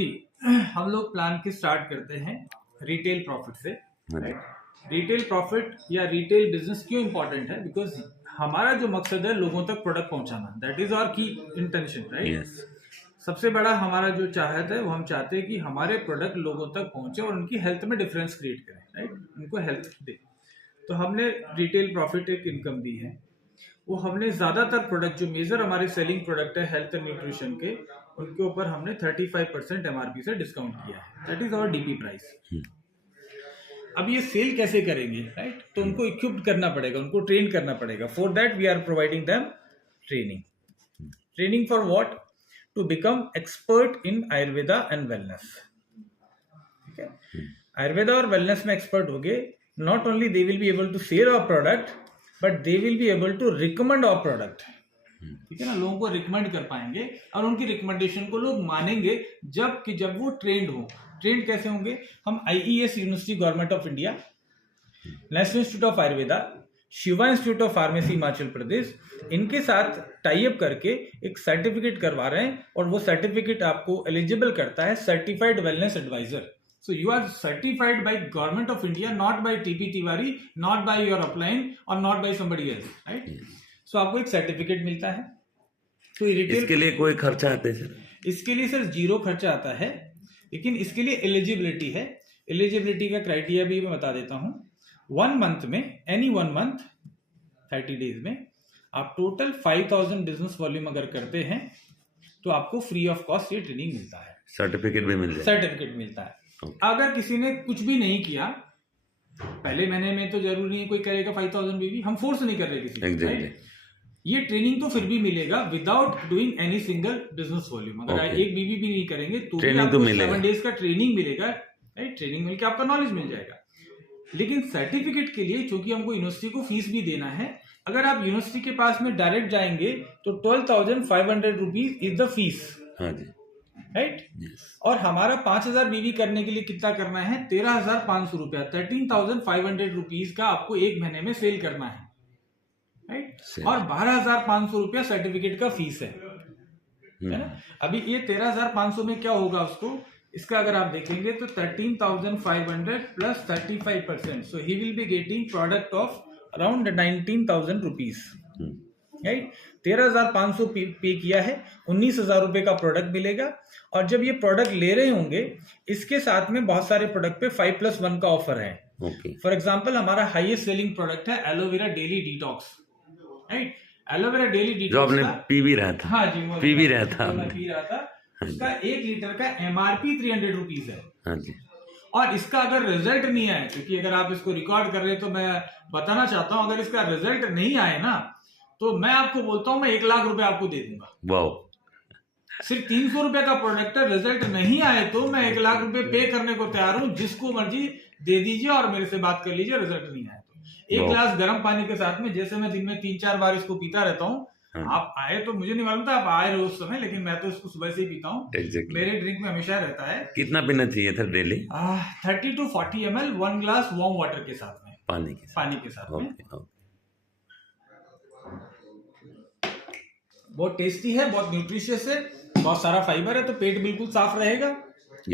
सी हम लोग प्लान की स्टार्ट करते हैं रिटेल प्रॉफिट से। राइट, रिटेल प्रॉफिट या रिटेल बिजनेस क्यों इंपॉर्टेंट है? बिकॉज हमारा जो मकसद है लोगों तक प्रोडक्ट पहुंचाना, दैट इज आवर की इंटेंशन। राइट, सबसे बड़ा हमारा जो चाहत है वो हम चाहते हैं कि हमारे प्रोडक्ट लोगों तक पहुंचे और उनकी हेल्थ में डिफरेंस क्रिएट करें। राइट, उनको हेल्थ दे। तो हमने रिटेल प्रॉफिट एक इनकम दी है। वो हमने ज्यादातर प्रोडक्ट जो मेजर हमारे सेलिंग प्रोडक्ट है हेल्थ एंड न्यूट्रिशन के, उनके ऊपर हमने 35% एमआरपी से डिस्काउंट किया है। That is our DP price. अब ये सेल कैसे करेंगे? राइट, तो उनको इक्विप्ड करना पड़ेगा, उनको ट्रेन करना पड़ेगा। For that we are providing them training. Training for what? To become expert in ayurveda and wellness. ठीक है, आयुर्वेदा और वेलनेस में एक्सपर्ट हो गए, not only they will be able to sell our product but they will be able to recommend our product. ठीक है ना, लोगों को रिकमेंड कर पाएंगे और उनकी रिकमेंडेशन को लोग मानेंगे जब वो ट्रेंड हो। ट्रेंड कैसे होंगे? हम IES University Government of India, National Institute of Ayurveda, Shiva Institute of Pharmacy Himachal Pradesh, इनके साथ टाई अप करके एक सर्टिफिकेट करवा रहे हैं और वो सर्टिफिकेट आपको एलिजिबल करता है certified wellness advisor. So you are certified by Government of India, not by TP Tiwari, not by your upline or not by somebody else, right? So आपको एक सर्टिफिकेट मिलता है। तो इसके लिए कोई खर्चा आता है सर? इसके लिए सर जीरो खर्चा आता है, लेकिन इसके लिए एलिजिबिलिटी है। एलिजिबिलिटी का क्राइटेरिया भी मैं बता देता हूँ। 1 मंथ में, एनी 1 मंथ 30 डेज में आप टोटल 5000 बिजनेस वॉल्यूम अगर करते हैं तो आपको फ्री ऑफ कॉस्ट ये ट्रेनिंग मिलता है। सर्टिफिकेट भी मिल जाए? सर्टिफिकेट मिलता है। अगर किसी ने कुछ भी नहीं किया पहले महीने में, तो जरूरी नहीं कोई करेगा 5000 बीवी, हम फोर्स नहीं कर रहे किसी exactly. ये ट्रेनिंग तो फिर भी मिलेगा without doing any single business volume. अगर एक बीवी भी नहीं करेंगे तो भी आपको 7 डेज का ट्रेनिंग मिलेगा। राइट, ट्रेनिंग मिलकर आपका नॉलेज मिल जाएगा। लेकिन सर्टिफिकेट के लिए चूंकि हमको यूनिवर्सिटी को फीस भी देना है, अगर आप यूनिवर्सिटी के पास में डायरेक्ट जाएंगे तो 12,500 रुपीज इज द फीस। हाँ जी, राइट। और हमारा 5000 बीवी करने के लिए कितना करना है? 13,500 रुपया, 13,500 रुपीज का आपको एक महीने में सेल करना है। राइट, और 12,500 रुपया सर्टिफिकेट का फीस है ना। अभी ये 13,500 में क्या होगा उसको, इसका अगर आप देखेंगे तो 13,500 plus 35%, so he will be getting product of around 19,000 rupees. Right, 13,500 पे किया है, 19,000 रुपए का प्रोडक्ट मिलेगा। और जब ये प्रोडक्ट ले रहे होंगे, इसके साथ में बहुत सारे प्रोडक्ट पे 5+1 का ऑफर है। फॉर एग्जांपल हमारा हाईएस्ट सेलिंग प्रोडक्ट है aloe vera daily detox. Right, aloe vera daily detox जो आपने पी भी रहा था। हाँ जी, पी भी रहा था, मैं पी रहा था। उसका 1 लीटर का एमआरपी 300 रुपीज है। हाँ जी। और इसका अगर रिजल्ट नहीं आए, क्योंकि अगर आप इसको रिकॉर्ड कर रहे हैं तो मैं बताना चाहता हूं, अगर इसका रिजल्ट नहीं आए ना तो मैं आपको बोलता हूं मैं 1 लाख रुपए आपको दे दूंगा। वाओ, सिर्फ 300 रुपए का प्रोडक्ट है, रिजल्ट नहीं आए तो मैं 1 लाख रुपए पे करने को तैयार हूं। जिसको मर्जी दे दीजिए और मेरे से बात कर लीजिए, रिजल्ट नहीं आए तो। 1 गिलास गर्म पानी के साथ में, जैसे मैं दिन में 3-4 बार इसको पीता रहता हूँ। आप आए तो मुझे नहीं मालूम था आप आए रहे उस समय, लेकिन मैं तो इसको सुबह से ही पीता हूँ। मेरे ड्रिंक में हमेशा रहता है। कितना पीना चाहिए था daily? 30 to 40 ml 1 glass warm water के साथ में, पानी के साथ में। बहुत टेस्टी है, बहुत न्यूट्रिशियस है, बहुत सारा फाइबर है, तो पेट बिल्कुल साफ रहेगा।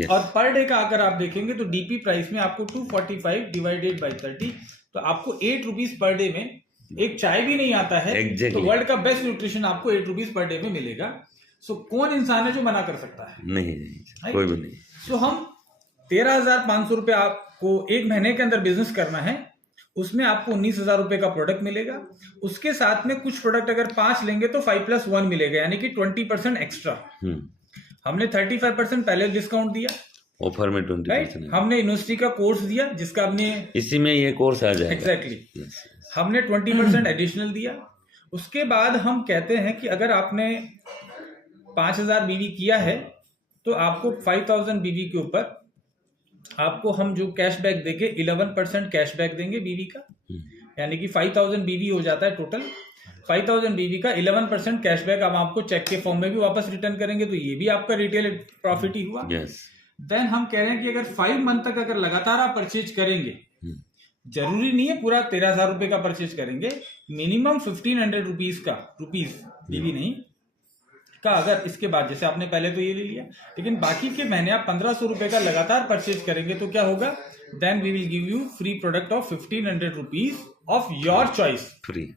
और पर डे का अगर आप देखेंगे तो डीपी प्राइस में आपको 245 डिवाइडेड बाई 30, तो आपको 8 रुपीज पर डे में एक चाय भी नहीं आता है। तो वर्ल्ड का बेस्ट न्यूट्रिशन आपको 8 रुपीज पर डे में मिलेगा। सो कौन इंसान है जो मना कर सकता है? नहीं, कोई भी नहीं। सो हम 13,500 रुपए आपको एक महीने के अंदर बिजनेस करना है, उसमें आपको 19,000 रुपए का प्रोडक्ट मिलेगा। उसके साथ में कुछ प्रोडक्ट अगर 5 लेंगे तो 5+1 मिलेगा, यानी कि 20% एक्स्ट्रा। हमने 35% पहले डिस्काउंट दिया ऑफर में, 20%। हमने यूनिवर्सिटी का कोर्स दिया जिसका हमने, इसी में ये कोर्स आ जाएगा। एग्जैक्टली हमने 20% एडिशनल दिया। उसके बाद हम कहते हैं कि अगर आपने 5,000 बीवी किया है तो आपको 5,000 बीवी के ऊपर आपको हम जो कैशबैक देंगे 11% कैशबैक देंगे बीवी का, यानी कि 5,000 बीवी हो जाता है टोटल। 5,000 बीवी का 11% कैशबैक हम आपको चेक के फॉर्म में भी वापस रिटर्न करेंगे, तो ये भी आपका रिटेल प्रॉफिट ही हुआ। देन हम कह रहे हैं कि अगर 5 मंथ तक अगर लगातार आप परचेज करेंगे, जरूरी नहीं है पूरा 13,000 रुपए का परचेज करेंगे, मिनिमम 1,500 रुपीज बीवी नहीं का अगर इसके बाद, जैसे आपने पहले तो ये ले लिया, लेकिन बाकी के महीने आप 1500 रुपए का लगातार परचेज करेंगे तो क्या होगा, then we will give you free product of 1500 rupees of your choice, free,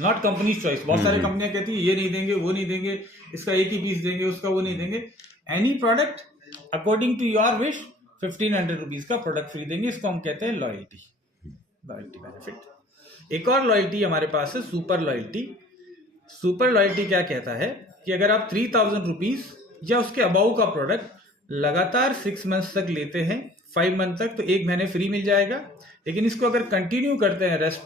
not companies choice. बहुत सारी कंपनियां कहती है ये नहीं देंगे, वो नहीं देंगे, इसका एक ही पीस देंगे, उसका वो नहीं देंगे। Any product according to your wish 1500 rupees का प्रोडक्ट फ्री देंगे। इसको हम कहते हैं लॉयल्टी, लॉयल्टी बेनिफिट। एक और लॉयल्टी हमारे पास है सुपर लॉयल्टी। सुपर लॉयल्टी क्या कहता है कि अगर आप 3000 रुपीज या उसके अबाउ का प्रोडक्ट लगातार 6 मंथ तक लेते हैं, 5 मंथ तक, तो 1 महीने फ्री मिल जाएगा। लेकिन इसको अगर कंटिन्यू करते हैं रेस्ट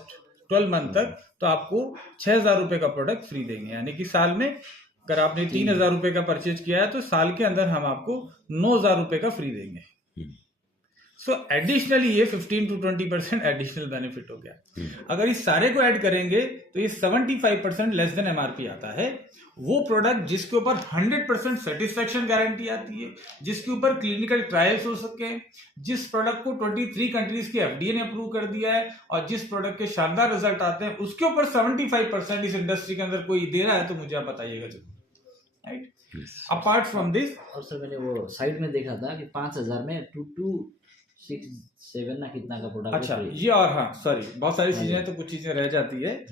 12 मंथ तक तो आपको 6000 रुपए का प्रोडक्ट फ्री देंगे। यानी कि साल में अगर आपने 3000 रुपए का परचेज किया है तो साल के अंदर हम आपको 9000 रुपए का फ्री देंगे। सो एडिशनली ये 15 to 20% एडिशनल बेनिफिट हो गया। अगर इस सारे को ऐड करेंगे तो ये 75% लेस देन एमआरपी आता है। वो प्रोडक्ट जिसके ऊपर 100% सेटिस्फेक्शन गारंटी आती है, जिसके ऊपर क्लिनिकल ट्रायल्स हो सके, जिस प्रोडक्ट को 23 कंट्रीज के एफडीए ने अप्रूव कर दिया है और जिस प्रोडक्ट के शानदार रिजल्ट आते हैं, उसके ऊपर 75% इस इंडस्ट्री के अंदर कोई दे रहा है तो मुझे आप बताइएगा जरूर, राइट। अपार्ट फ्रॉम दिस, और सर मैंने वो साइट में देखा था कि 5000 में 2267 ना कितना का प्रोडक्ट। अच्छा ये, और हाँ सॉरी, बहुत सारी चीजें हैं तो कुछ चीजें रह जाती है।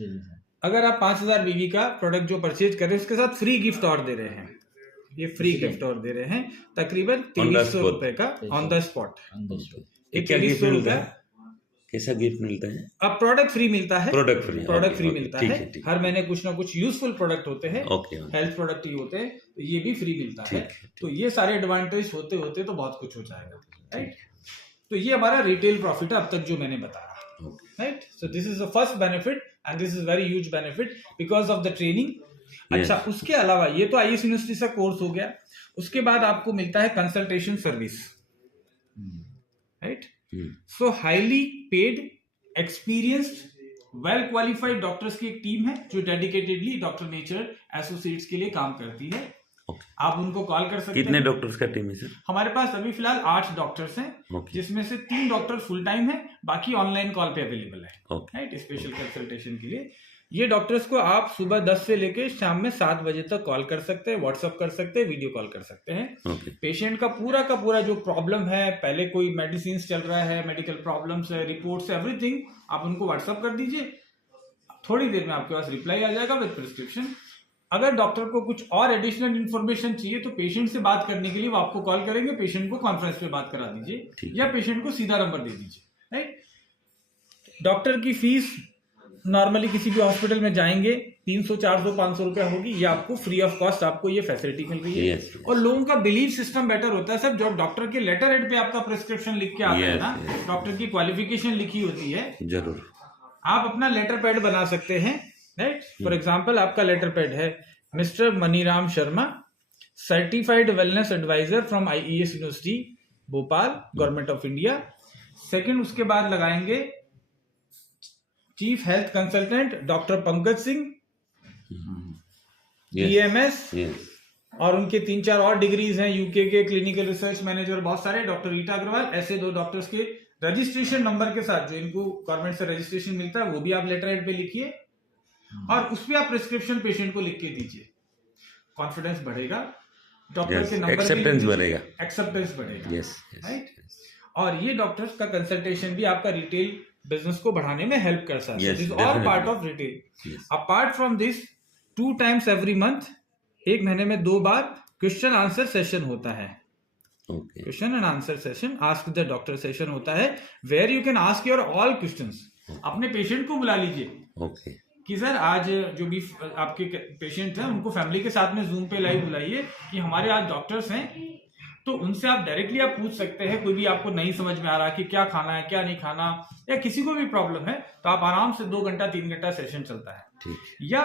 अगर आप 5000 बीवी का प्रोडक्ट जो परचेज कर रहे हैं उसके साथ फ्री गिफ्ट और दे रहे हैं, ये फ्री गिफ्ट और दे रहे हैं तकरीबन 2300 रुपए का ऑन द स्पॉट। क्या गिफ्ट मिलता है, कैसा गिफ्ट मिलता है? अब प्रोडक्ट फ्री मिलता है, प्रोडक्ट फ्री मिलता है। हर महीने कुछ ना कुछ यूजफुल प्रोडक्ट होते हैं, हेल्थ प्रोडक्ट ही होते हैं, तो ये भी फ्री मिलता है। तो ये सारे एडवांटेज होते होते तो बहुत कुछ हो जाएगा, राइट। तो ये हमारा रिटेल प्रॉफिट है अब तक जो मैंने बताया, right. So this is the first benefit and this is very huge benefit because of the training. अच्छा, उसके अलावा ये तो आईएएस यूनिवर्सिटी का कोर्स हो गया। उसके बाद आपको मिलता है कंसल्टेशन सर्विस, राइट। सो highly paid, experienced, well qualified doctors की एक टीम है जो डेडिकेटेडली डॉक्टर नेचर एसोसिएट्स के लिए काम करती है। आप उनको कॉल कर सकते हैं। कितने डॉक्टर्स का टीम है सर? हमारे पास अभी फिलहाल 8 डॉक्टर्स हैं, जिसमें से 3 डॉक्टर फुल टाइम है, बाकी ऑनलाइन कॉल पे अवेलेबल है, राइट, स्पेशल कंसल्टेशन के लिए। ये डॉक्टर्स को आप सुबह 10 से लेके शाम में 7 बजे तक कॉल कर सकते हैं, व्हाट्सअप कर सकते हैं, वीडियो कॉल कर सकते हैं। पेशेंट का पूरा जो प्रॉब्लम है, पहले कोई मेडिसिन चल रहा है, मेडिकल प्रॉब्लम्स है, रिपोर्ट्स, एवरीथिंग आप उनको व्हाट्सअप कर दीजिए, थोड़ी देर में आपके पास रिप्लाई आ जाएगा विद प्रिस्क्रिप्शन। अगर डॉक्टर को कुछ और एडिशनल इन्फॉर्मेशन चाहिए तो पेशेंट से बात करने के लिए वो आपको कॉल करेंगे, पेशेंट को कॉन्फ्रेंस पे बात करा दीजिए या पेशेंट को सीधा नंबर दे दीजिए, राइट। डॉक्टर की फीस नॉर्मली किसी भी हॉस्पिटल में जाएंगे 300, 400, 500 रुपया होगी, ये आपको फ्री ऑफ कॉस्ट आपको ये फैसिलिटी मिल रही है। और लोगों का बिलीव सिस्टम बेटर होता है। सब जो डॉक्टर के लेटर हेड पे आपका प्रिस्क्रिप्शन लिख के आता है ना, डॉक्टर की क्वालिफिकेशन लिखी होती है, जरूर आप अपना लेटर पैड बना सकते हैं, राइट। फॉर एग्जाम्पल आपका लेटर पैड है mister Maniram Sharma, certified wellness advisor from IES university Bhopal, government of India. Second उसके बाद लगाएंगे chief health consultant doctor Pankaj Singh, BMS, और उनके 3-4 और डिग्रीज हैं यूके के, क्लिनिकल रिसर्च मैनेजर, बहुत सारे, डॉक्टर रीटा अग्रवाल। ऐसे 2 डॉक्टर्स के रजिस्ट्रेशन नंबर के साथ जो इनको गवर्नमेंट से रजिस्ट्रेशन मिलता है वो भी आप लेटर हेड पे लिखिए और उसमें आप प्रिस्क्रिप्शन पेशेंट को लिख के दीजिए। कॉन्फिडेंस बढ़ेगा, डॉक्टर के नंबर, एक्सेप्टेंस बढ़ेगा, राइट। और ये डॉक्टर्स का कंसल्टेशन भी आपका रिटेल बिजनेस को बढ़ाने में हेल्प कर सकता है। This all part of retail. Apart from this 2 times every month, एक महीने में 2 बार क्वेश्चन आंसर सेशन होता है। Question and answer session, ask the doctor session होता है, where you can ask your all questions. अपने पेशेंट को बुला लीजिए कि सर आज जो भी आपके पेशेंट हैं उनको फैमिली के साथ में जूम पे लाइव बुलाइए कि हमारे आज डॉक्टर्स हैं, तो उनसे आप डायरेक्टली आप पूछ सकते हैं। कोई भी आपको नहीं समझ में आ रहा कि क्या खाना है क्या नहीं खाना, या किसी को भी प्रॉब्लम है, तो आप आराम से 2 घंटा 3 घंटा सेशन चलता है। या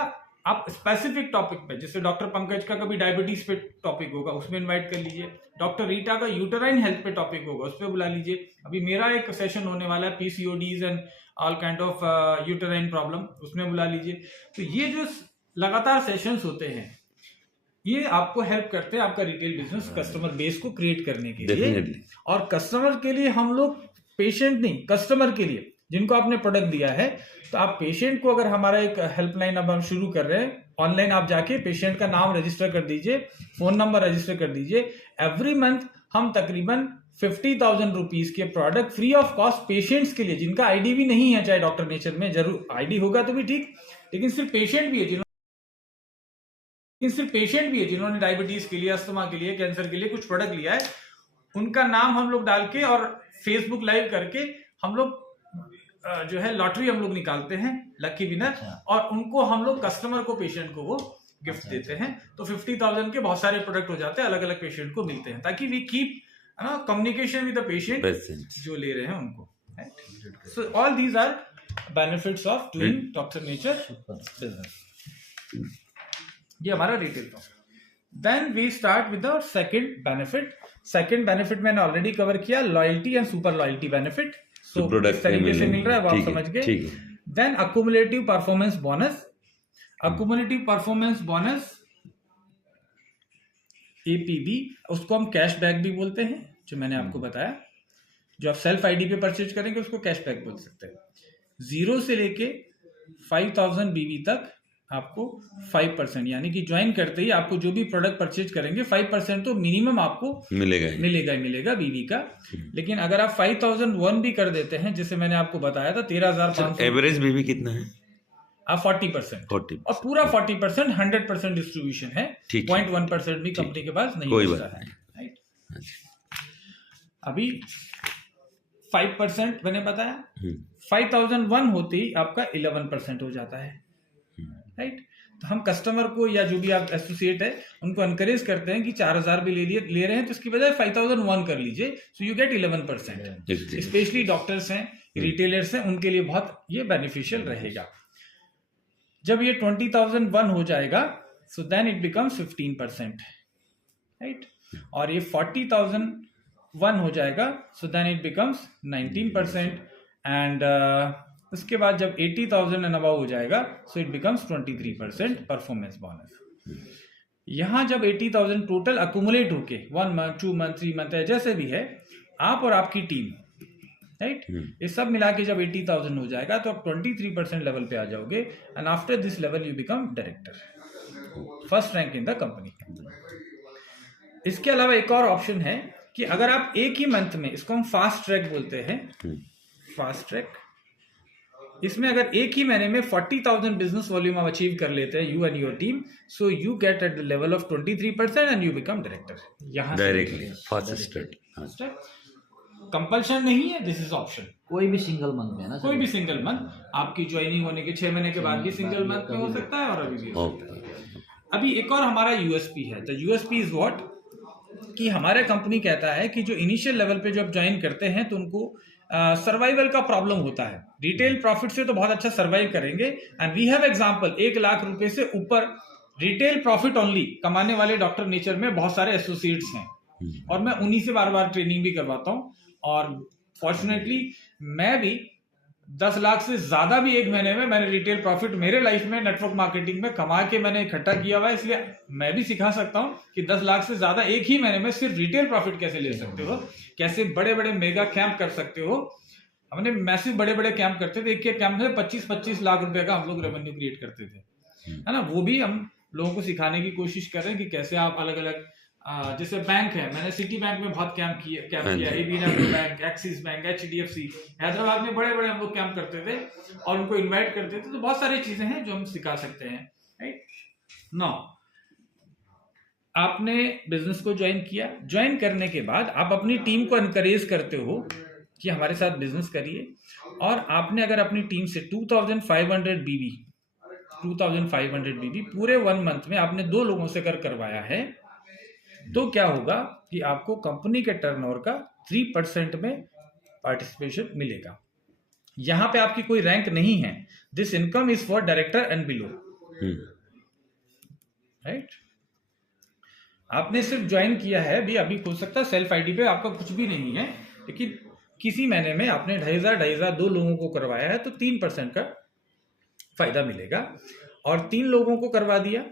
आप स्पेसिफिक टॉपिक पे, जैसे डॉक्टर पंकज का कभी डायबिटीज पे टॉपिक होगा उसमें इनवाइट कर लीजिए, डॉक्टर रीटा का यूटेराइन हेल्थ पे टॉपिक होगा उस पर बुला लीजिए। अभी मेरा एक सेशन होने वाला है PCODs and all kind of uterine problem, उसमें बुला लीजिए। तो ये जो लगातार सेशंस होते हैं ये आपको हेल्प करते हैं आपका रिटेल बिजनेस कस्टमर बेस को क्रिएट करने के लिए। और कस्टमर के लिए हम लोग पेशेंट नहीं, कस्टमर के लिए जिनको आपने प्रोडक्ट दिया है, तो आप पेशेंट को, अगर हमारा एक हेल्पलाइन अब हम शुरू कर रहे हैं, ऑनलाइन आप जाके पेशेंट का नाम रजिस्टर कर दीजिए, फोन नंबर रजिस्टर कर दीजिए। एवरी मंथ हम तकरीबन 50,000 रुपीज के product free of cost patients के लिए, जिनका आईडी भी नहीं है, चाहे डॉक्टर नेचर में, जरूर आईडी होगा तो भी ठीक, लेकिन सिर्फ पेशेंट भी है जिन्होंने डायबिटीज के लिए, अस्थमा के लिए, कैंसर के लिए कुछ प्रोडक्ट लिया है, उनका नाम हम लोग डाल के और फेसबुक लाइव करके हम लोग जो है लॉटरी हम लोग निकालते हैं, लकी विनर, और उनको हम लोग कस्टमर को, पेशेंट को वो गिफ्ट देते हैं। तो 50,000 के बहुत सारे प्रोडक्ट हो जाते हैं, अलग अलग पेशेंट को मिलते हैं, ताकि we keep communication with the patient जो ले रहे हैं उनको। So all these are benefits of doing Doctor Nature business. ये हमारा retail profit. Then we start with the second benefit. Second benefit मैंने ऑलरेडी कवर किया, loyalty and super loyalty benefit. So इस तरीके से मिल रहा है, वो आप समझ गए। Then accumulative performance bonus. Accumulative performance bonus APB, उसको हम कैशबैक भी बोलते हैं, जो मैंने आपको बताया। जो आप सेल्फ आईडी पे परचेज करेंगे उसको कैशबैक बोल सकते हैं। 0 से लेके 5,000 BB तक आपको 5%, यानी कि ज्वाइन करते ही आपको जो भी प्रोडक्ट परचेज करेंगे 5% तो मिनिमम आपको मिलेगा BB का। लेकिन अगर आप 5,001 भी कर देते हैं, जैसे मैंने आपको बताया था 13,500, एवरेज BB कितना है? आप 40%, और पूरा 40% 100% डिस्ट्रीब्यूशन है, 0.1% भी कंपनी के पास नहीं बचता है, राइट। अभी 5% मैंने बताया, 5,001 होते ही आपका 11% हो जाता है, राइट। तो हम कस्टमर को या जो भी आप एसोसिएट है उनको एनकरेज करते हैं कि 4,000 भी ले रहे हैं तो इसकी बजाय 5,001 कर लीजिए, so you get 11%। Specially doctors हैं, रिटेलर्स हैं, उनके लिए बहुत ये बेनिफिशियल रहेगा। जब ये 20,001 हो जाएगा, so then it becomes 15%, right. और ये 40,001 हो जाएगा, so then it becomes 19%। And उसके बाद जब 80,000 एंड अबव हो जाएगा, so it becomes 23% performance bonus. यहां जब 80,000 टोटल अक्यूमुलेट होके 1 मंथ, 2 मंथ, 3 मंथ जैसे भी है, आप और आपकी टीम, राइट, ये सब मिला के जब 80,000 हो जाएगा तो आप 23% लेवल पे आ जाओगे। And after this level you become director, first rank in the company. इसके अलावा एक और ऑप्शन है कि अगर आप एक ही मंथ में, इसको हम फास्ट ट्रैक बोलते हैं, फास्ट ट्रैक, इसमें अगर एक ही महीने में 40,000 बिजनेस वॉल्यूम आप अचीव कर लेते हैं, you and your team, so you get at the level of 23% and you become director. यहाँ डायरेक्टली फर्स्ट स्टेप, कंपल्शन नहीं है, दिस इज ऑप्शन। कोई भी सिंगल मंथ में ना, कोई भी सिंगल मंथ, आपकी ज्वाइनिंग होने के 6 महीने के बाद भी सिंगल मंथ में हो सकता है, और अभी भी। अभी एक और हमारा यूएसपी है। द यूएसपी इज व्हाट, कि हमारा कंपनी कहता है कि जो इनिशियल लेवल पे जो आप ज्वाइन करते हैं तो उनको सर्वाइवल का प्रॉब्लम होता है। रिटेल प्रॉफिट से तो बहुत अच्छा सर्वाइव करेंगे, and we have example 1 lakh रुपए से ऊपर रिटेल प्रॉफिट ओनली कमाने वाले डॉक्टर नेचर में बहुत सारे एसोसिएट्स हैं, और मैं उन्हीं से बार बार ट्रेनिंग भी करवाता हूं। और फॉर्चुनेटली मैं भी 10 लाख से ज्यादा भी एक महीने में मैंने रिटेल प्रॉफिट मेरे लाइफ में नेटवर्क मार्केटिंग में कमा के मैंने इकट्ठा किया हुआ है, इसलिए मैं भी सिखा सकता हूं कि 10 लाख से ज्यादा एक ही महीने में सिर्फ रिटेल प्रॉफिट कैसे ले सकते हो, कैसे बड़े बड़े मेगा कैंप कर सकते हो। हमने मैसिव बड़े बड़े कैंप करते थे, एक कैंप में 25-25 लाख रुपए का हम लोग रेवेन्यू क्रिएट करते थे, है ना। वो भी हम लोगों को सिखाने की कोशिश कर रहे हैं कि कैसे आप अलग अलग, जैसे बैंक है, मैंने सिटी बैंक में बहुत कैंप किया, AB bank, Axis bank, HDFC, Hyderabad में बड़े बड़े हम लोग कैंप करते थे और उनको इनवाइट करते थे। तो बहुत सारी चीजें हैं जो हम सिखा सकते हैं, राइट। नाउ आपने बिजनेस को ज्वाइन किया, ज्वाइन करने के बाद आप अपनी टीम को एनकरेज करते हो कि हमारे साथ बिजनेस करिए, और आपने अगर अपनी टीम से 2,500 BB पूरे 1 मंथ में आपने 2 लोगों से करवाया है, तो क्या होगा कि आपको कंपनी के टर्नओवर का 3% में पार्टिसिपेशन मिलेगा। यहां पे आपकी कोई रैंक नहीं है, this income is for director and below, right. आपने सिर्फ ज्वाइन किया है, अभी हो सकता है सेल्फ आईडी पे आपका कुछ भी नहीं है, लेकिन किसी महीने में आपने 2,500 2 लोगों को करवाया है तो 3% का फायदा मिलेगा, और 3 लोगों को करवा दिया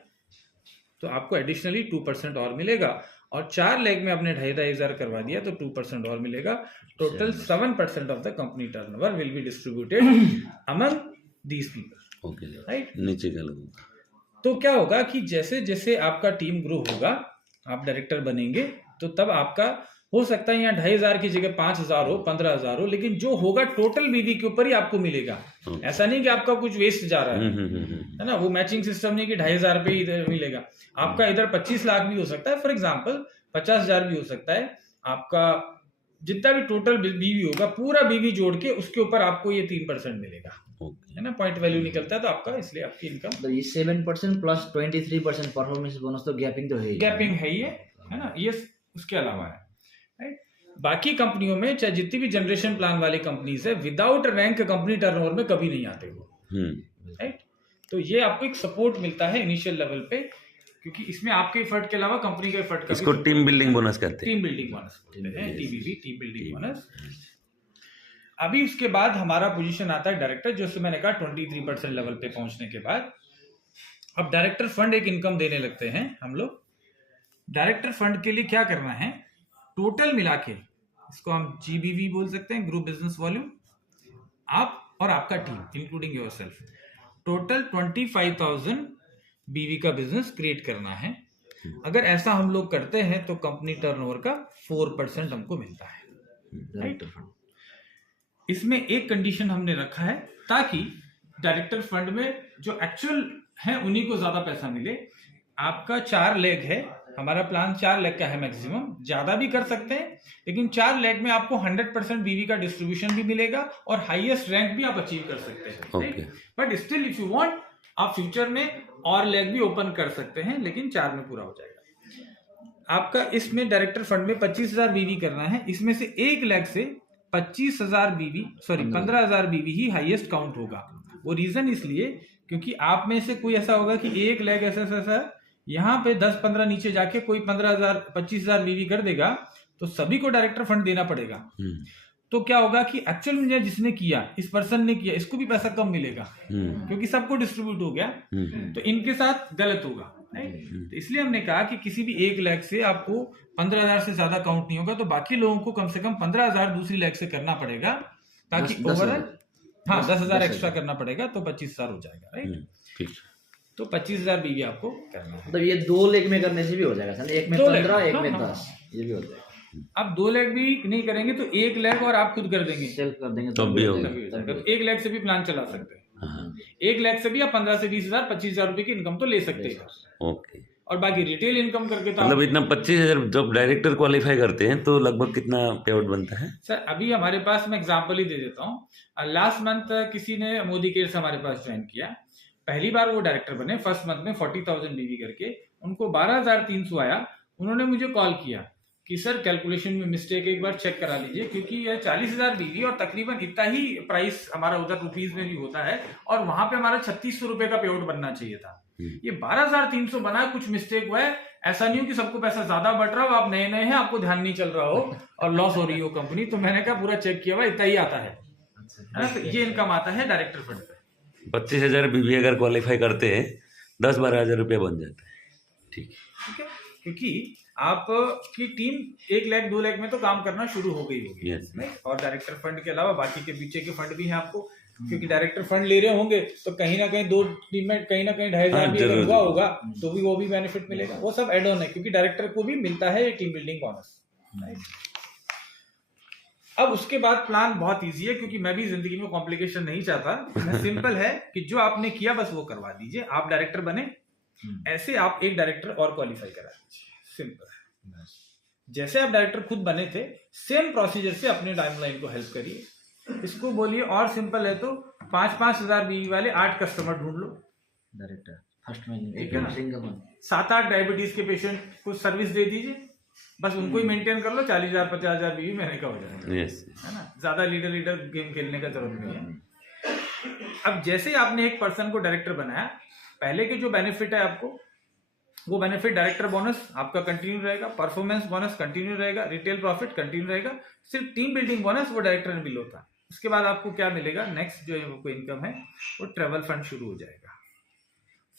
तो आपको एडिशनली 2% और मिलेगा। और 4 लाख में आपने 2,500 करवा दिया तो 2% और मिलेगा। Total 7% of the company turnover will be distributed among these people. Okay right. नीचे का लोगों तो क्या होगा कि जैसे जैसे आपका टीम ग्रो होगा, आप डायरेक्टर बनेंगे, तो तब आपका हो सकता है यहाँ 2,500 की जगह 5,000 हो, 15,000 हो, लेकिन जो होगा टोटल बीवी के ऊपर ही आपको मिलेगा। ऐसा नहीं कि आपका कुछ वेस्ट जा रहा है ना। वो मैचिंग सिस्टम नहीं कि 2,500 पे इधर मिलेगा, आपका इधर 25 लाख भी हो सकता है फॉर एग्जाम्पल, 50,000 भी हो सकता है। आपका जितना भी टोटल बीवी होगा, पूरा बीवी जोड़ के उसके ऊपर आपको ये 3% मिलेगा, है ना। पॉइंट वैल्यू निकलता है तो आपका, इसलिए आपकी इनकम तो ये 7% प्लस 23% परफॉर्मेंस बोनस, तो गैपिंग तो है ही, गैपिंग है ये, है ना। ये उसके अलावा है, राइट। बाकी कंपनियों में चाहे जितनी भी जनरेशन प्लान वाली कंपनीज है, विदाउट रैंक कंपनी टर्नओवर में कभी नहीं आते वो, राइट। तो ये आपको एक सपोर्ट मिलता है इनिशियल लेवल पे, क्योंकि इसमें आपके एफर्ट के अलावा कंपनी का एफर्ट का, इसको टीम बिल्डिंग बोनस कहते हैं। टीम बिल्डिंग बोनस बोलते हैं, टीबीबी, टीम बिल्डिंग बोनस। अभी उसके बाद हमारा पोजीशन आता है डायरेक्टर, जो मैंने कहा 23% लेवल पे पहुंचने के बाद अब डायरेक्टर फंड एक इनकम देने लगते हैं हम लोग। डायरेक्टर फंड के लिए क्या करना है, टोटल मिला के इसको हम जीबीवी बोल सकते हैं, ग्रुप बिजनेस वॉल्यूम, आप और आपका टीम इंक्लूडिंग योरसेल्फ, टोटल 25,000 बीवी का बिजनेस क्रिएट करना है। अगर ऐसा हम लोग करते हैं तो कंपनी टर्नओवर का 4% हमको मिलता है, राइट। इसमें एक कंडीशन हमने रखा है ताकि डायरेक्टर फंड में जो एक्चुअल है उन्हीं को ज्यादा पैसा मिले। आपका 4 लाख है, हमारा प्लान 4 लाख का है मैक्सिमम, ज्यादा भी कर सकते हैं, लेकिन 4 लाख में आपको 100% बीवी का डिस्ट्रीब्यूशन भी मिलेगा और हाईएस्ट रैंक भी आप अचीव कर सकते हैं। But still if you want, आप फ्यूचर में और लाख भी ओपन कर सकते हैं, लेकिन 4 में पूरा हो जाएगा आपका। इसमें डायरेक्टर फंड में 25,000 बीवी करना है, इसमें से 1 लाख से 25,000 बीवी, सॉरी 15,000 बीवी ही हाईएस्ट काउंट होगा। वो रीजन इसलिए क्योंकि आप में से कोई ऐसा होगा कि 1 लाख ऐसा यहाँ पे 10-15 नीचे जाके कोई 15,000 25,000 बीवी कर देगा, तो सभी को डायरेक्टर फंड देना पड़ेगा। तो क्या होगा कि एक्चुअल में जिसने किया, इस पर्सन ने किया, इसको भी पैसा कम मिलेगा क्योंकि सबको डिस्ट्रीब्यूट हो गया, तो इनके साथ गलत होगा, राइट। तो इसलिए हमने कहा कि किसी भी 1 लाख से आपको 15,000 से ज्यादा काउंट नहीं होगा, तो बाकी लोगों को कम से कम 15,000 दूसरी लाख से करना पड़ेगा, ताकि ओवरऑल 10,000 एक्स्ट्रा करना पड़ेगा, तो 25,000 हो जाएगा, राइट। तो 25,000 बीवी आपको करना है। मतलब ये 2 लाख में करने से भी हो जाएगा सर, एक में 15, एक में 10, ये भी हो जाएगा। अब 2 लाख भी नहीं करेंगे तो 1 लाख और आप खुद कर देंगे, सेल्फ कर देंगे तो भी होगा। तो 1 लाख से भी प्लान चला सकते हैं। 1 लाख से भी आप 15 से 20,000 25,000 रुपए की इनकम तो ले सकते हैं। ओके। और बाकी रिटेल इनकम करके तो मतलब इतना 25,000 जब डायरेक्टर क्वालिफाई करते हैं तो लगभग कितना पे आउट बनता है सर? अभी हमारे पास, मैं एग्जांपल ही दे देता हूँ, लास्ट मंथ किसी ने मोदी केयर से हमारे पास ज्वाइन किया, पहली बार वो डायरेक्टर बने, फर्स्ट मंथ में 40,000 बीवी करके, उनको 12,300 आया। उन्होंने मुझे कॉल किया कि सर कैलकुलेशन में मिस्टेक, एक बार चेक करा लीजिए, क्योंकि यह 40,000 बीवी और तकरीबन इतना ही प्राइस हमारा उधर रुपीज में भी होता है, और वहां पे हमारा 3,600 रुपए का पे आउट बनना चाहिए था। ये 12,300 बना, कुछ मिस्टेक हुआ है। ऐसा नहीं हो कि सबको पैसा ज्यादा बढ़ रहा हो, आप नए नए हैं, आपको ध्यान नहीं चल रहा हो और लॉस हो रही हो कंपनी। तो मैंने कहा पूरा चेक किया हुआ, इतना ही आता है ना। तो ये इनकम आता है डायरेक्टर फंड पे। 25,000 बीवी अगर क्वालिफाई करते हैं 10-12,000 रुपया बन जाता है। ठीक है, क्योंकि आपकी टीम 1 लाख 2 लाख में तो काम करना शुरू हो गई होगी, और डायरेक्टर फंड के अलावा बाकी के पीछे के फंड भी हैं आपको, क्योंकि डायरेक्टर फंड ले रहे होंगे तो कहीं ना कहीं 2 टीम में कहीं ना कहीं 2,500 भी अगर हुआ होगा तो भी वो भी बेनिफिट मिलेगा। वो सब एड ऑन है, क्योंकि डायरेक्टर को भी मिलता है ये टीम बिल्डिंग बोनस। अब उसके बाद प्लान बहुत इजी है, क्योंकि मैं भी जिंदगी में कॉम्प्लिकेशन नहीं चाहता। सिंपल है कि जो आपने किया बस वो करवा दीजिए। आप डायरेक्टर बने, ऐसे आप एक डायरेक्टर और क्वालिफाई करा दीजिए, सिंपल है। जैसे आप डायरेक्टर खुद बने थे, सेम प्रोसीजर से अपने टाइमलाइन को हेल्प करिए। इसको बोलिए, और सिंपल है तो 5,000 बीवी वाले 8 कस्टमर ढूंढ लो डायरेक्टर फर्स्ट में, सिंगल 7-8 डायबिटीज के पेशेंट को सर्विस दे दीजिए, बस उनको ही मेंटेन कर लो। 40,000 50,000 बीवी महीने का हो जाएगा, है ना। ज्यादा लीडर गेम खेलने का जरूरत नहीं है। अब जैसे आपने एक पर्सन को डायरेक्टर बनाया, पहले के जो बेनिफिट है आपको, वो बेनिफिट डायरेक्टर बोनस आपका कंटिन्यू रहेगा, परफॉर्मेंस बोनस कंटिन्यू रहेगा, रिटेल प्रॉफिट कंटिन्यू रहेगा। सिर्फ टीम बिल्डिंग बोनस वो डायरेक्टर में बिल होता है। उसके बाद आपको क्या मिलेगा, नेक्स्ट जो है वो इनकम है, वो ट्रेवल फंड शुरू हो जाएगा।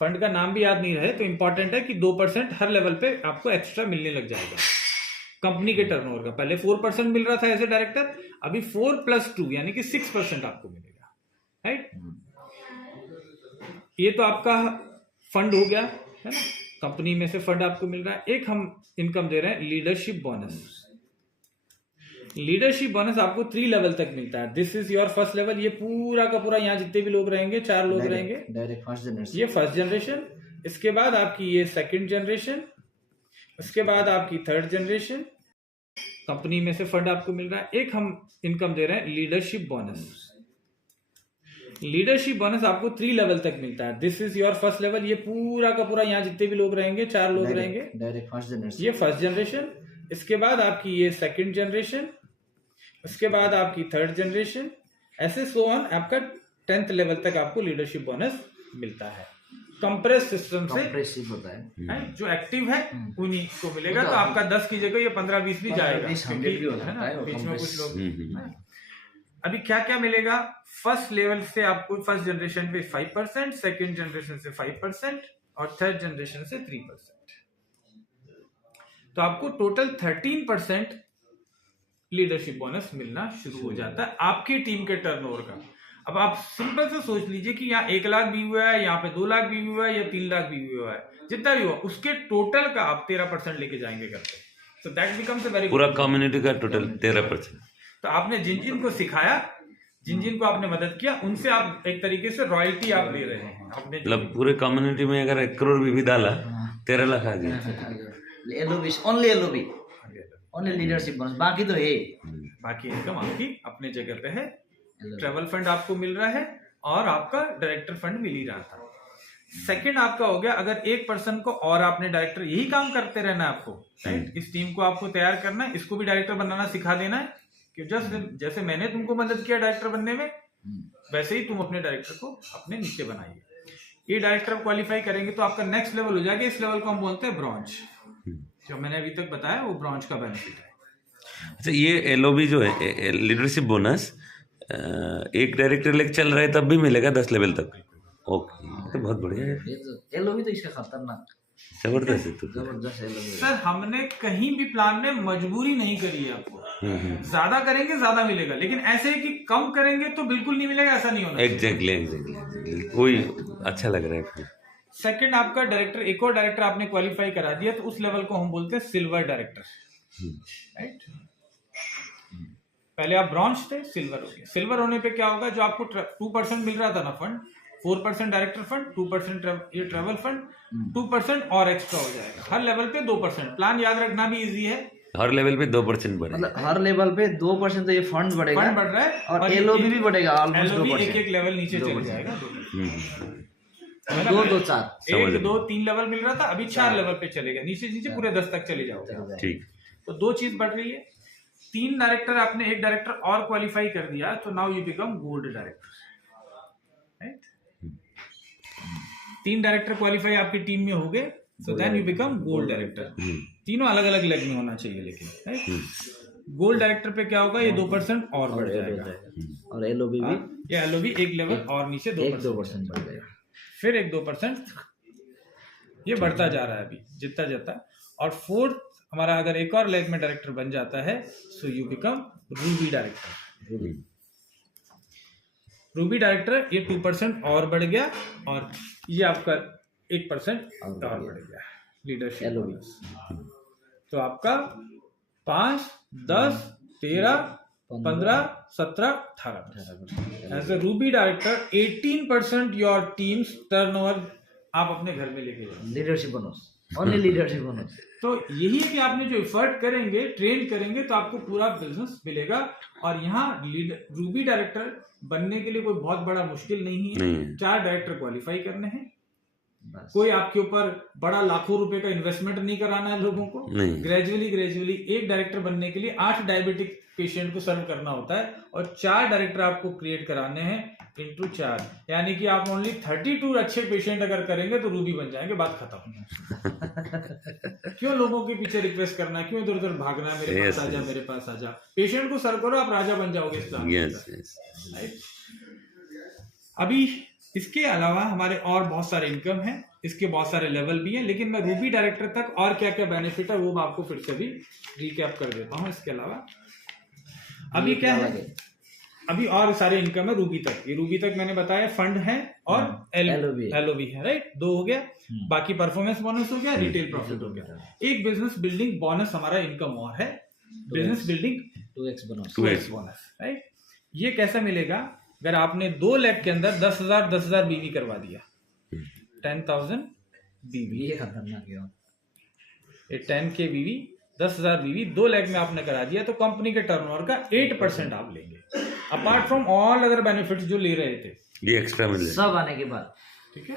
फंड का नाम भी याद नहीं रहे तो इंपॉर्टेंट है कि 2% हर लेवल पे आपको एक्स्ट्रा मिलने लग जाएगा कंपनी के टर्नओवर का। पहले 4% मिल रहा था एज ए डायरेक्टर, अभी 4+2 यानी कि 6% आपको मिलेगा, राइट। ये तो आपका फंड हो गया है ना, कंपनी में से फंड आपको मिल रहा है। एक हम इनकम दे रहे हैं लीडरशिप बोनस। लीडरशिप बोनस आपको 3 लेवल तक मिलता है। This is your first level. ये पूरा का पूरा यहाँ जितने भी लोग रहेंगे 4 लोग रहेंगे, डायरेक्ट फर्स्ट जनरेशन, ये फर्स्ट जनरेशन। इसके बाद आपकी ये सेकंड जनरेशन, उसके बाद आपकी थर्ड जनरेशन। कंपनी में से फंड आपको मिल रहा है। एक हम इनकम दे रहे हैं लीडरशिप बोनस। लीडरशिप बोनस आपको 3 लेवल तक मिलता है। This is your first level. ये पूरा का पूरा यहाँ जितने भी लोग रहेंगे 4 लोग रहेंगे, डायरेक्ट फर्स्ट जनरेशन, ये फर्स्ट जनरेशन। इसके बाद आपकी ये सेकंड जनरेशन, उसके बाद आपकी थर्ड जनरेशन, ऐसे सो ऑन आपका 10th लेवल तक आपको लीडरशिप बोनस मिलता है। कंप्रेस सिस्टम से कंप्रेसिव होता है, जो एक्टिव है उन्हीं को मिलेगा। तो आपका 10 की जगह ये 15-20 भी जाएगा, 100 भी हो है ना, सकता है, बीच में कुछ लोग। हम्म। अभी क्या क्या मिलेगा, फर्स्ट लेवल से आपको फर्स्ट जनरेशन पे 5%, सेकंड जनरेशन से 5% और थर्ड जनरेशन से 3%। तो आपको टोटल 13% लीडरशिप बोनस मिलना शुरू हो जाता है आपकी टीम के टर्नओवर का। अब आप सिंपल से सोच लीजिए कि यहाँ 1 लाख भी हुआ है, यहाँ पे 2 लाख भी हुआ है या 3 लाख भी हुआ है, जितना भी हुआ उसके टोटल का आप 13% लेके जाएंगे घर पे। तो दैट बिकम्स अ वेरी पूरा कम्युनिटी का टोटल 13%। तो आपने जिन को सिखाया, जिन को आपने मदद किया, उनसे आप एक तरीके से रॉयल्टी आप ले रहे हैं अपने। मतलब पूरे कम्युनिटी में अगर 1 करोड़ भी डाला 13 लाख आ गया। एलओबी, ओनली लीडरशिप बोनस, बाकी तो है। बाकी इनकम आपकी अपने जगह पे है। ट्रेवल फंड आपको मिल रहा है और आपका डायरेक्टर फंड मिल ही रहा था। सेकंड आपका हो गया, अगर एक पर्सन को और आपने डायरेक्टर, यही काम करते रहना है आपको, राइट। इस टीम को आपको तैयार करना है, इसको भी डायरेक्टर बनाना सिखा देना है कि जैसे मैंने तुमको मदद किया डायरेक्टर बनने में, वैसे ही तुम अपने डायरेक्टर को अपने नीचे बनाइए। ये डायरेक्टर क्वालिफाई करेंगे तो आपका नेक्स्ट लेवल हो जाएगा। इस लेवल को हम बोलते हैं ब्रॉन्ज। जो मैंने अभी तक बताया वो ब्रॉन्ज का बेनिफिट है। अच्छा, ये एलओबी जो है लीडरशिप बोनस, एक डायरेक्टर लेके चल रहा है तब भी मिलेगा 10 लेवल तक। ओके, तो बहुत बढ़िया है, एलओबी तो इसका खतरनाक, जबरदस्त है। तो जबरदस्त एलओबी सर हमने कहीं भी प्लान में मजबूरी नहीं करी है आपको। ज्यादा करेंगे ज्यादा मिलेगा, लेकिन ऐसे कि कम करेंगे तो बिल्कुल नहीं मिलेगा, ऐसा नहीं होना। एग्जैक्टली कोई अच्छा लग रहा है। सेकंड आपका डायरेक्टर, एक और डायरेक्टर आपने क्वालिफाई करा दिया तो उस लेवल को हम बोलते हैं सिल्वर डायरेक्टर, राइट। पहले आप ब्रॉन्ज थे, सिल्वर हो गया। सिल्वर होने पे क्या होगा, जो आपको 2% मिल रहा था ना फंड, 4% डायरेक्टर फंड, 2% ये ट्रेवल फंड, 2% और एक्स्ट्रा हो जाएगा। हर लेवल पे 2%। प्लान याद रखना भी इजी है, हर लेवल पे 2% बढ़ेगा। मतलब हर लेवल पे 2% तो ये फंड बढ़ेगा, फंड बढ़ रहा है और एलओबी भी बढ़ेगा ऑलमोस्ट 2%। एक लेवल नीचे चले जाएगा। 2 2 4 1 2 3 लेवल मिल रहा था, अभी 4 लेवल पे चलेगा, नीचे नीचे पूरे 10 तक चले जाओगे। ठीक, तो 2 चीज बढ़ रही है। 3 डायरेक्टर आपने, एक डायरेक्टर और क्वालिफाई कर दिया तो now you become gold director, right. 3 director qualify आपकी टीम में हो गए, so then you become gold director. तीनों अलग अलग लेग में होना चाहिए लेकिन, राइट। गोल्ड डायरेक्टर पे क्या होगा, ये 2% और बढ़ जाएगा, और एलओबी भी, ये एलओबी एक लेवल और नीचे 2% बढ़ जाएगा, फिर एक 2%, ये बढ़ता जा रहा है अभी जितना जाता। और फोर्थ हमारा अगर एक और लेग में डायरेक्टर बन जाता है, so you become Ruby director. Ruby director ये 2% और बढ़ गया, और ये आपका 1% और बढ़ गया लीडरशिप एलओबी। तो आपका 5 10 13 15 17 18 as a ruby director 18% your team's turnover आप अपने घर में लेके जाओ। Leadership bonus, only leadership bonus. तो यही है कि आपने जो एफर्ट करेंगे, ट्रेन करेंगे, तो आपको पूरा बिजनेस मिलेगा। और यहाँ रूबी डायरेक्टर बनने के लिए कोई बहुत बड़ा मुश्किल नहीं है। 4 डायरेक्टर क्वालिफाई करने हैं, कोई आपके ऊपर बड़ा लाखों रुपए का इन्वेस्टमेंट नहीं कराना है लोगों को। ग्रेजुअली एक डायरेक्टर बनने के लिए 8 डायबिटिक पेशेंट को सर्व करना होता है, और 4 डायरेक्टर आपको क्रिएट कराने हैं इंटू 4, यानी कि आप ओनली 32 अच्छे पेशेंट अगर करेंगे तो रूबी बन जाएंगे, बात खत्म। क्यों लोगों के पीछे रिक्वेस्ट करना, क्यों इधर उधर भागना, मेरे पास आजा, मेरे पास आजा। पेशेंट को सर्व करो, आप राजा बन जाओगे इस प्लान। अभी इसके अलावा हमारे और बहुत सारे इनकम हैं, इसके बहुत सारे लेवल भी हैं, लेकिन मैं रूबी डायरेक्टर तक और क्या क्या बेनिफिट है वो मैं आपको फिर से भी रिकैप कर देता हूँ। इसके अलावा अभी क्या है, अभी और सारे इनकम है रूबी तक। ये रूबी तक मैंने बताया फंड है और एलओबी है, राइट, 2 हो गया। बाकी परफॉर्मेंस बोनस हो गया, रिटेल प्रॉफिट हो गया। एक बिजनेस बिल्डिंग बोनस हमारा इनकम और है, business building 2x bonus, right. ये कैसा मिलेगा? अगर आपने 2 लाख के अंदर 10,000 बीवी करवा दिया, 10,000 बीवी, ये खतरनाक है। ये 10K बीवी, 10,000 बीवी 2 लाख में आपने करा दिया, तो कंपनी के टर्नओवर का 8% आप लेंगे, apart from all other benefits जो ले रहे थे, ये एक्स्ट्रा मिल जाए सब आने के बाद। ठीक है।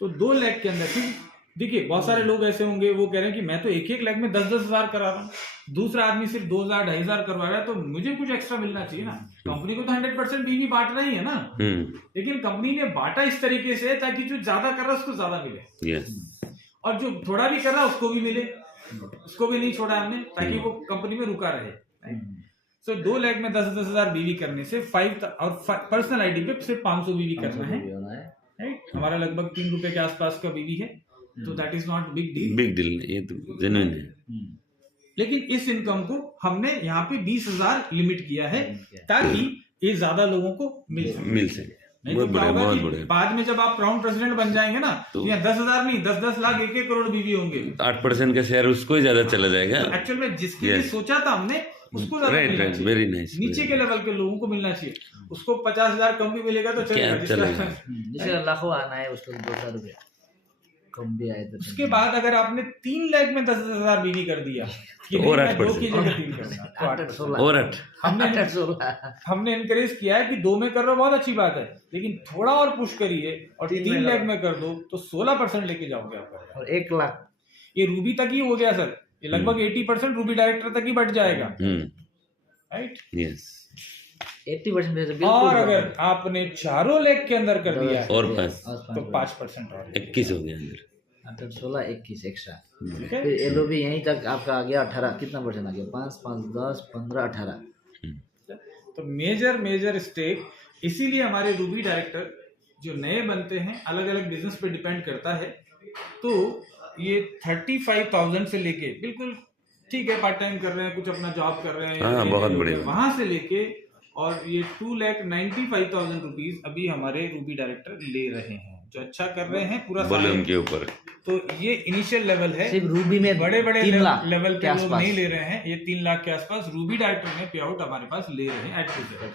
तो 2 लाख के अंदर, फिर देखिए बहुत सारे लोग ऐसे होंगे वो कह रहे हैं कि मैं तो 1-1 लाख में 10-10 हजार करा रहा हूँ, दूसरा आदमी सिर्फ 2,000 2,500 करवा रहा है, तो मुझे कुछ एक्स्ट्रा मिलना चाहिए ना। कंपनी को तो 100% बीवी बांटना ही है ना, लेकिन कंपनी ने बांटा इस तरीके से ताकि जो ज्यादा कर रहा है उसको ज्यादा मिले, और जो थोड़ा भी कर रहा है उसको भी मिले, उसको भी नहीं छोड़ा हमने, ताकि वो कंपनी में रुका रहे। सो 2 लाख में 10-10 हजार बीवी करने से 5 और पर्सनल आईडी पे सिर्फ 500 बीवी करना है, राइट। हमारा लगभग 3 रुपए के आसपास का बीवी है, तो that is not big deal, ये तो जेन्युइन है। लेकिन इस इनकम को हमने यहाँ पे 20,000 लिमिट किया है ताकि ये ज्यादा लोगों को मिल सके। नहीं तो क्या होगा कि बाद में जब आप क्राउन प्रेसिडेंट बन जाएंगे ना, तो यहाँ 10,000 नहीं 10-10 लाख 1-1 करोड़ बीवी होंगे, 8% का शेयर उसको ही ज्यादा चला जाएगा। एक्चुअल में जिसके लिए सोचा था हमने उसको ज्यादा मिलना चाहिए, वेरी नाइस। नीचे के लेवल के लोगों को मिलना चाहिए, उसको 50,000 कम भी मिलेगा तो चलेगा, जिसका लाखों आना है उसको 200 रुपया कम भी आए तो। उसके बाद अगर आपने 3 लाख में 10,000 बीवी कर दिया कि और 2 की जगह 3 करना, और हमने इनकरेज किया है कि 2 में कर रहे हो बहुत अच्छी बात है, लेकिन थोड़ा और पुश करिए और 3 लाख में कर दो तो 16% लेके जाओगे आप, और 1 लाख। ये रूबी तक ही हो गया सर, ये लगभग 80% रूबी डायरेक्टर तक ही बढ़ जाएगा, राइट। यस 80%। और अगर आपने 4 लाख के अंदर कर दिया और तो 5% और 21 हो गया अंदर, 16 21 एक्स्ट्रा। फिर एलओबी यहीं तक आपका आ गया 18, कितना परसेंट आ गया? 5 5 10 15 18। तो मेजर स्टेक, इसीलिए हमारे रूबी डायरेक्टर जो नए बनते हैं अलग अलग बिजनेस पे डिपेंड करता है, तो ये 35,000 से लेके बिल्कुल ठीक है, पार्ट टाइम कर रहे हैं, कुछ अपना जॉब कर रहे हैं, बहुत बढ़िया, वहां से लेके और ये 2,95,000 रुपीज अभी हमारे रूबी डायरेक्टर ले रहे हैं, जो अच्छा कर रहे हैं पूरा वॉल्यूम के ऊपर। तो ये इनिशियल लेवल है, सिर्फ रूबी में बड़े लेवल के लोग नहीं ले रहे हैं, ये 3 लाख के आसपास रूबी डायरेक्टर में पे आउट हमारे पास ले रहे हैं एट प्रेजेंट।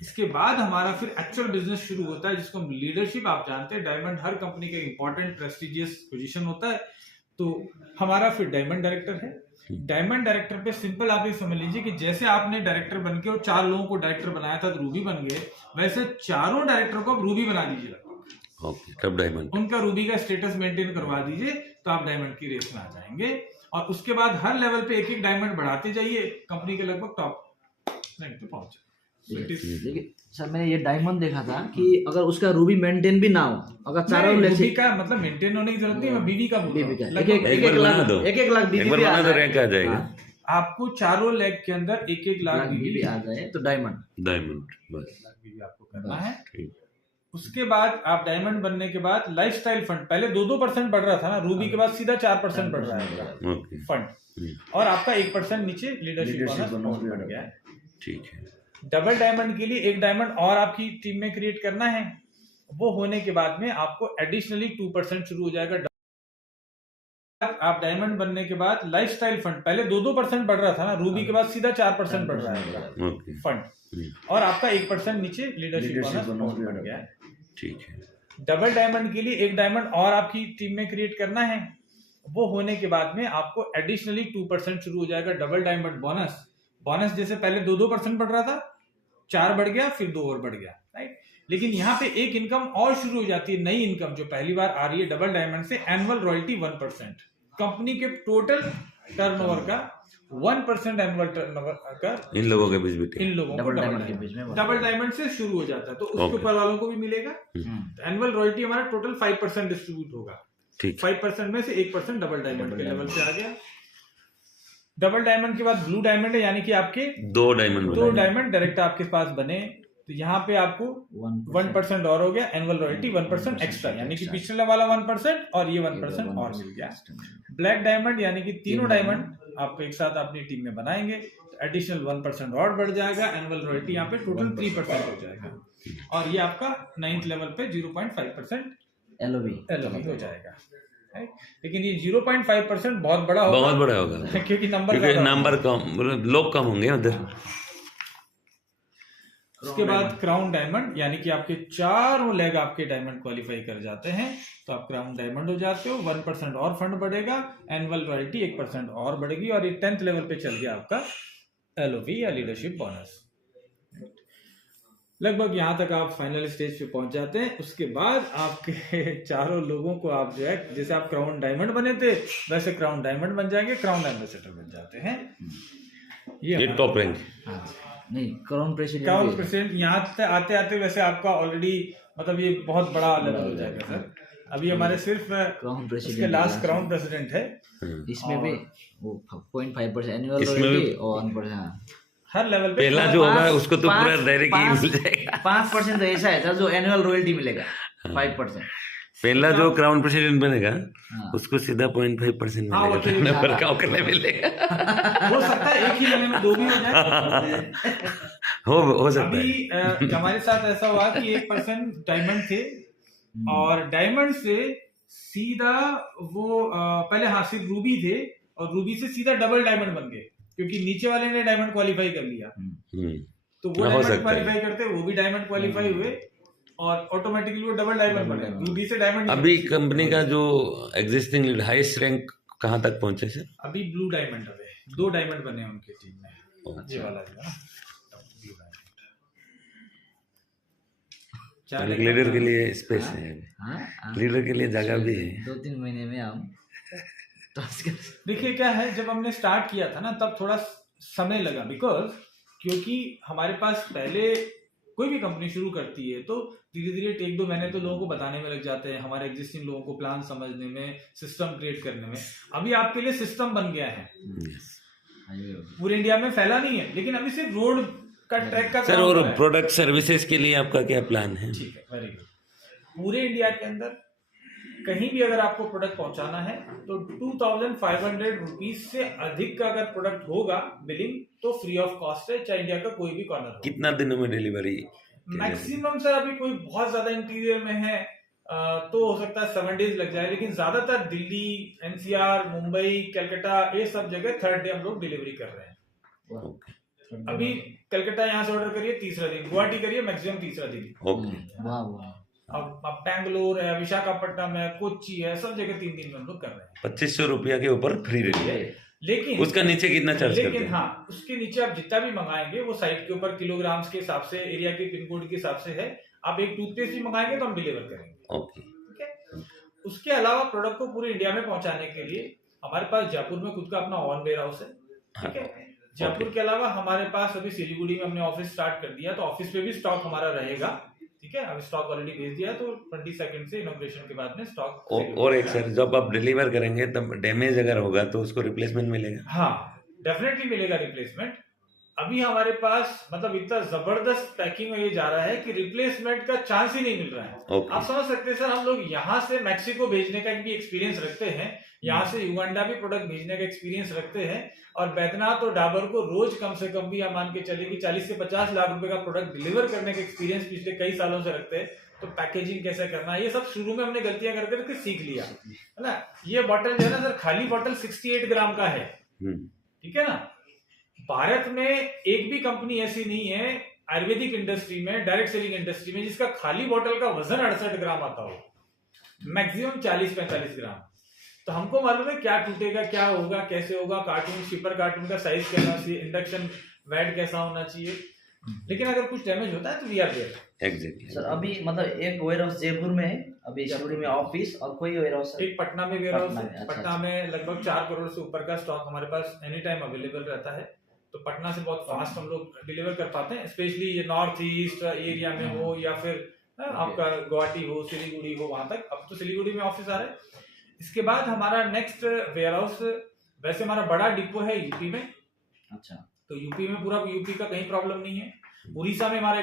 इसके बाद हमारा फिर एक्चुअल बिजनेस शुरू होता है, जिसको हम लीडरशिप, आप जानते हैं डायमंड हर कंपनी का इंपॉर्टेंट प्रेस्टिजियस पोजीशन होता है, तो हमारा फिर डायमंड डायरेक्टर है। डायमंड डायरेक्टर पे सिंपल आप ये समझ लीजिए कि जैसे आपने डायरेक्टर बन के और 4 लोगों को डायरेक्टर बनाया था तो रूबी बन गए, वैसे 4 डायरेक्टर को आप रूबी बना दीजिएगा, ओके, तब डायमंड, उनका रूबी का स्टेटस मेंटेन करवा दीजिए, तो आप डायमंड की रेस में आ जाएंगे। और उसके बाद हर लेवल पे 1-1 डायमंड बढ़ाते जाइए, कंपनी के लगभग टॉप रैंक पे पहुंचे। लेकिन सर मैंने ये डायमंड देखा था कि अगर उसका रूबी मेंटेन भी ना हो, अगर चारों रूबी का मतलब मेंटेन होने की जरूरत नहीं, मैं बीवी का बोल रहा हूं, एक लाख बीवी भी आ तो रैंक आ जाएगा। आपको 4 लाख के अंदर 1-1 लाख बीवी आ जाए तो डायमंड बस बीवी आपको करना है। उसके बाद आप डायमंड बनने के बाद लाइफस्टाइल फंड, पहले 2-2% बढ़ रहा था ना, रूबी के बाद सीधा 4% बढ़ रहा है फंड, और आपका 1% नीचे लीडरशिप बोनस बढ़ गया है, ठीक है। डबल डायमंड के लिए 1 डायमंड और आपकी टीम में क्रिएट करना है, वो होने के बाद में आपको एडिशनली 2% शुरू हो जाएगा। आप डायमंड बनने के बाद लाइफस्टाइल फंड, पहले 2-2% बढ़ रहा था ना, रूबी के बाद सीधा 4% बढ़ रहा है फंड, और आपका 1% नीचे लीडरशिप बोनस बढ़ गया है, ठीक है। डबल डायमंड के लिए 1 डायमंड और आपकी टीम में क्रिएट करना है, वो होने के बाद में आपको एडिशनली 2% शुरू हो जाएगा डबल डायमंड बोनस। जैसे पहले 2-2% बढ़ रहा था, 4 बढ़ गया, फिर 2 और बढ़ गया, राइट। लेकिन यहाँ पे एक इनकम और शुरू हो जाती है, नई इनकम जो पहली बार आ रही है डबल डायमंड से, एनुअल रॉयल्टी 1%, कंपनी के टोटल टर्नओवर का 1% एनुअल टर्नओवर का इन लोगों के बीच में, इन लोगों को डबल डायमंड से शुरू हो जाता है, तो उसके ऊपर वालों को भी मिलेगा। एनुअल रॉयल्टी हमारा टोटल 5% डिस्ट्रीब्यूट होगा, 5% में से 1% डबल डायमंड के लेवल से आ गया। डबल डायमंड के बाद ब्लू डायमंड है, यानी कि आपके 2 डायमंड डायरेक्ट आपके पास बने, तो तो यहाँ पे आपको 1% और हो गया, एनुअल रॉयल्टी 1% एक्स्ट्रा, यानी कि पिछले वाला 1% और ये 1% और मिल गया। ब्लैक डायमंड यानी कि तीनों डायमंड आप एक साथ अपनी टीम में बनाएंगे तो एडिशनल 1% और बढ़ जाएगा, एनुअल रॉयल्टी यहाँ पे टोटल 3% हो जाएगा, और ये आपका 9th लेवल पे 0.5% एलओवी हो जाएगा। लेकिन ये 0.5% बहुत बड़ा होगा, बहुत बड़ा होगा क्योंकि क्योंकि नंबर कम, लोग कम होंगे उधर। उसके बाद क्राउन डायमंड यानी कि आपके चारों लेग आपके डायमंड क्वालिफाई कर जाते हैं तो आप क्राउन डायमंड हो जाते हो, 1% और फंड बढ़ेगा, एनुअल रॉयल्टी 1% और बढ़ेगी, और ये 10th लेवल पे चल गया आपका एलओवी या लीडरशिप बोनस। लगभग यहाँ तक आप फाइनल स्टेज पे पहुंच जाते हैं। उसके बाद आपके चारों लोगों को आप जो है, जैसे आप क्राउन डायमंड बने थे वैसे क्राउन डायमंड बन जाएंगे, क्राउन एम्बेसडर बन जाते हैं। ये टॉप रैंक नहीं, क्राउन प्रेसिडेंट यहाँ आते आते वैसे आपका ऑलरेडी मतलब ये बहुत बड़ा लेवल हो जाएगा सर। अभी हमारे सिर्फ क्राउन उसके प्रेसिडेंट लास्ट क्राउन प्रेसिडेंट है, इसमें भी वो 0.5% एनुअल रॉयल्टी और 1%। हर लेवल पे पहला जो होगा उसको तो पूरा डायरेक्ट ही मिल जाएगा। 5% तो ऐसा है जो एनुअल रॉयल्टी मिलेगा, 5%। पहला जो क्राउन प्रेसिडेंट बनेगा हाँ। उसको सीधा 0.5% हाँ, वो तो मिलेगा, वर्कआउट करने मिलेगा। हो सकता है एक ही महीने में 2 भी हो जाए। हो सकता है। अभी हमारे साथ ऐसा हुआ कि 1% डायमंड थे और डायमंड से सीधा वो पहले हाँ सिर्फ रूबी थे और रूबी से सीधा डबल डायमंड बन गए, क्योंकि नीचे वाले ने डायमंड क्वालिफाई कर लिया तो वो डायमंड क्वालिफाई करते वो भी डायमंड क्वालिफाई हुए और ऑटोमेटिकली वो डबल डायमंड बने, रूबी से डायमंड। अभी कंपनी का जो एग्जिस्टिंग लीड हाईएस्ट रैंक कहाँ तक पहुंचे सर? अभी ब्लू डायमंड है, 2 डायमंड बने उनकी टीम में, ये वाला जो है ना ब्लू डायमंड। लीडर के लिए स्पेस है, लीडर के लिए जगह भी है। 2-3 महीने में हम देखिए क्या है, जब हमने स्टार्ट किया था ना तब थोड़ा समय लगा, बिकॉज क्योंकि हमारे पास पहले कोई भी कंपनी शुरू करती है तो धीरे धीरे 1-2 महीने तो लोगों को बताने में लग जाते हैं, हमारे एग्जिस्टिंग लोगों को प्लान समझने में, सिस्टम क्रिएट करने में। अभी आपके लिए सिस्टम बन गया है, पूरे इंडिया में फैला नहीं है, लेकिन अभी सिर्फ रोड का ट्रैक का सर। और प्रोडक्ट सर्विसेज के लिए आपका क्या प्लान है? ठीक है, वेरी गुड। पूरे इंडिया के अंदर कहीं भी अगर आपको प्रोडक्ट पहुंचाना है तो 2500 रुपीज से अधिक का अगर प्रोडक्ट होगा बिलिंग तो फ्री ऑफ कॉस्ट है, चाहे इंडिया का कोई भी कॉर्नर हो। कितना दिनों में डिलीवरी? मैक्सिमम सर अभी कोई बहुत ज्यादा इंटीरियर में है तो हो सकता है 7 डेज लग जाए, लेकिन ज्यादातर दिल्ली, एनसीआर, मुंबई, कलकत्ता ये सब जगह 3rd डे हम लोग डिलीवरी कर रहे हैं। अभी कलकत्ता यहाँ से ऑर्डर करिए 3रा दिन, गुवाहाटी करिए मैक्सिमम 3रा दिन। अब बैंगलोर है, विशाखापट्टनम है, कोच्चि है, सब जगह 3 दिन में हम लोग कर रहे हैं। 2500 रुपया के ऊपर फ्री डिलीवरी, लेकिन उसका नीचे कितना चार्ज करते हैं? लेकिन हाँ, उसके नीचे आप जितना भी मंगाएंगे वो साइट के ऊपर किलोग्राम्स के हिसाब से, एरिया के पिन कोड के हिसाब से है। आप एक टूथपेस्ट भी मंगाएंगे तो हम डिलीवर करेंगे। ओके, ठीक है। उसके अलावा प्रोडक्ट को पूरे इंडिया में पहुंचाने के लिए हमारे पास जयपुर में खुद का अपना ऑन वेयर हाउस है। ठीक है। जयपुर के अलावा हमारे पास अभी सिलीगुड़ी में हमने ऑफिस स्टार्ट कर दिया, तो ऑफिस पे भी स्टॉक हमारा रहेगा। ठीक है, अभी स्टॉक ऑलरेडी भेज दिया, तो 22 से इनॉग्रेशन के बाद में स्टॉक। और एक सर, जब आप डिलीवर करेंगे तब डैमेज अगर होगा तो उसको रिप्लेसमेंट मिलेगा? हाँ, डेफिनेटली मिलेगा रिप्लेसमेंट। अभी हमारे पास मतलब इतना जबरदस्त पैकिंग में ये जा रहा है कि रिप्लेसमेंट का चांस ही नहीं मिल रहा है। आप समझ सकते हैं सर, हम लोग यहाँ से मैक्सिको भेजने का भी एक्सपीरियंस रखते हैं, यहाँ से युगांडा भी प्रोडक्ट भेजने का एक्सपीरियंस रखते हैं, और बैद्यनाथ और डाबर को रोज कम से कम भी हम मान के चले कि 40 से 50 लाख रुपए का प्रोडक्ट डिलीवर करने का एक्सपीरियंस पिछले कई सालों से रखते हैं। तो पैकेजिंग कैसे करना है ये सब शुरू में हमने गलतियां करके सीख लिया है ना। ये बॉटल जो है ना सर, खाली बॉटल 68 ग्राम का है। ठीक है ना। भारत में एक भी कंपनी ऐसी नहीं है आयुर्वेदिक इंडस्ट्री में, डायरेक्ट सेलिंग इंडस्ट्री में, जिसका खाली बॉटल का वजन 68 ग्राम आता हो, मैक्सिमम 40-45 ग्राम। तो हमको मालूम है क्या टूटेगा, क्या होगा, कैसे होगा, कार्टून, शिपर कार्टून का साइज कैसा चाहिए, इंडक्शन वैट कैसा होना चाहिए, लेकिन अगर कुछ डैमेज होता है तो we are there. Exactly sir, अभी मतलब एक वेयर हाउस जयपुर में है, अभी सिलीगुड़ी में ऑफिस, और कोई वेयर हाउस है? एक पटना में वेयर हाउस है। अच्छा, पटना में लगभग 4 करोड़ से ऊपर का स्टॉक हमारे पास एनी टाइम अवेलेबल रहता है, तो पटना से बहुत फास्ट हम लोग डिलीवर कर पाते हैं, स्पेशली ये नॉर्थ ईस्ट एरिया में हो या फिर आपका गुवाहाटी हो, सिलीगुड़ी हो, वहां तक। अब तो सिलीगुड़ी में ऑफिस आ रहा है। इसके बाद हमारा नेक्स्ट वेयर हाउस, वैसे हमारा बड़ा डिपो है यूपी में। अच्छा, तो यूपी में पूरा यूपी का कहीं प्रॉब्लम नहीं है। उड़ीसा में हमारा